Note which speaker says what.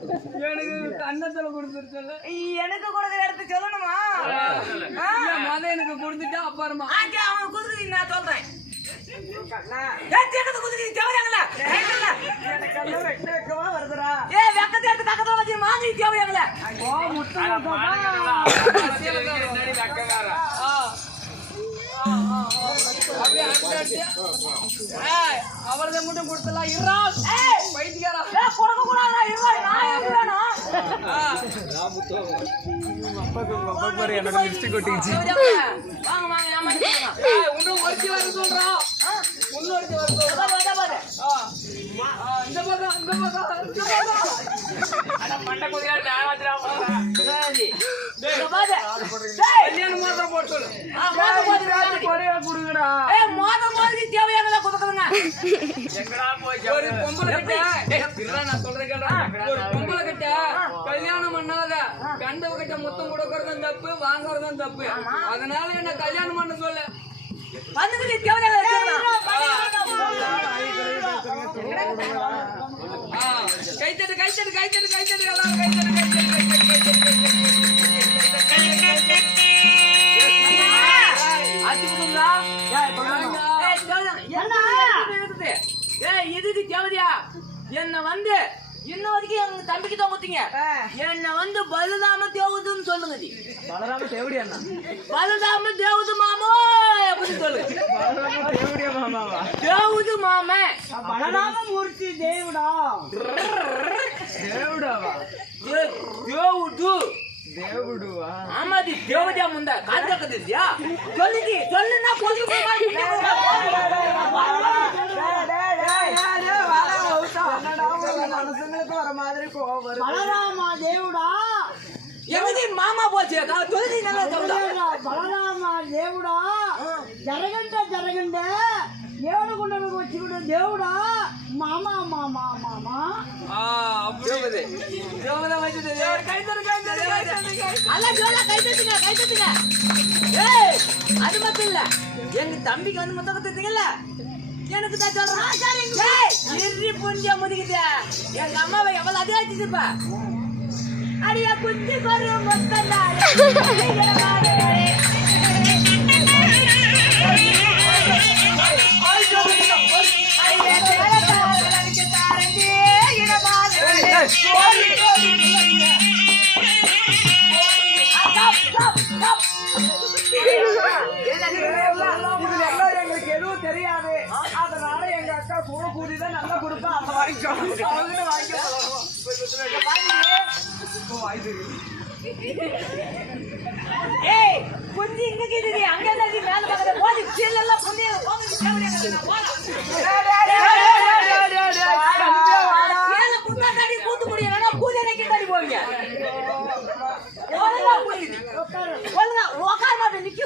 Speaker 1: எனக்கு கன்னத்துல கொடுத்துருச்சல
Speaker 2: எனக்கு கொடுக்குற இடத்துக்கு சொல்லணுமா? ஆ?
Speaker 1: மத எனக்கு கொடுத்துட்டா அப்புறமா.
Speaker 2: அவன் குதிரை நான் சொல்றேன் தேவையாங்களா?
Speaker 1: அவரதை மட்டும் கொடுத்தலாம்
Speaker 2: ஏய்,
Speaker 1: பைத்தியாரா
Speaker 2: ஏய், கொடுக்க கூடாதுடா, இருடா, நான்? வாங்க, வாங்க.
Speaker 1: இன்னும் ஒருத்தி வர சொல்றா. இன்னும் ஒருத்தி வர சொல்றா.
Speaker 2: பாரு, பாரு.
Speaker 1: இந்த
Speaker 2: பாரு. டேய்,
Speaker 1: கல்யாணம் மாத்திரம் போட்டு சொல்லு
Speaker 2: மோத மாதிரி வாங்கடி.
Speaker 1: குறைவா கொடுங்கடா
Speaker 2: ஏய், மோத மாதிரி தேவையாங்களா கொடுக்குறேங்க.
Speaker 1: ஒரு பொம்பளை கிட்ட? நான் சொல்றேன். ஒரு பொம்பளை கிட்ட கல்யாணம் பண்ணாத. கண்டவ கிட்ட முத்தம் கொடுக்கறதும் தப்பு வாங்குறதும் தப்பு. அதனால என்ன கல்யாணம் பண்ண சொல்லு. ஆ, கைத்தட்டு கைத்தட்டு கைத்தட்டு கைத்தட்டு எல்லாரும் கைத்தட்டு கைத்தட்டு கைத்தட்டு
Speaker 2: ஏய், இது இது தேவதையா? என்ன வந்து இன்ன வரைக்கும் எங்க தம்பிக்கு தான் குத்திங்க என்ன வந்து பலுதாம தேவுதுன்னு சொல்லுங்க ஜி.
Speaker 1: பலராம தேவடி அண்ணா
Speaker 2: பலுதாம தேவுது மாமோ எப்படி சொல்லுங்க
Speaker 1: பலராம தேவடியா மாமாவா
Speaker 2: தேவுது மாமே
Speaker 1: பலராமமூர்த்தி தேவடா தேவடாவா
Speaker 2: தே- தேவுது
Speaker 1: தேவடுவா
Speaker 2: ஆமாடி தேவதையா முந்த காது கதியா சொல்லுடி சொல்லுன்னா
Speaker 3: బలరామ దేవుడా
Speaker 2: எங்கடி மாமா போச்சு சொல்லுடி நல்லா சொல்லுடா
Speaker 3: బలరామ దేవుడా జరగంట జరగంట ఏడుగుండకు వచ్చి కూడా దేవుడా మామ మామ మామ
Speaker 2: அதான் சொல்ல கை தட்டுங்க கை தட்டுங்க ஏய் அது மட்டும் இல்ல எங்க தம்பிக்கு வந்து முத்தம் தட்டுங்கல்ல எனக்கு தான் சொல்றேன் இறி புஞ்ச முதிக்குது எங்க அம்மாவை எவ்வளவு அதே அடிச்சிருப்பா அடிய குஞ்சு கொரு முத்தம்
Speaker 1: கூட கூடி தான் நல்லா கொடுப்பா. அந்த வாங்கிக்கோ. அவங்க வாங்கிக்கோ
Speaker 2: ஏய் குஞ்சு இங்க கேக்குது. அங்க இருந்து மேல பக்கத்துல போடி ஒழுங்கா மாட்டேன் நிக்க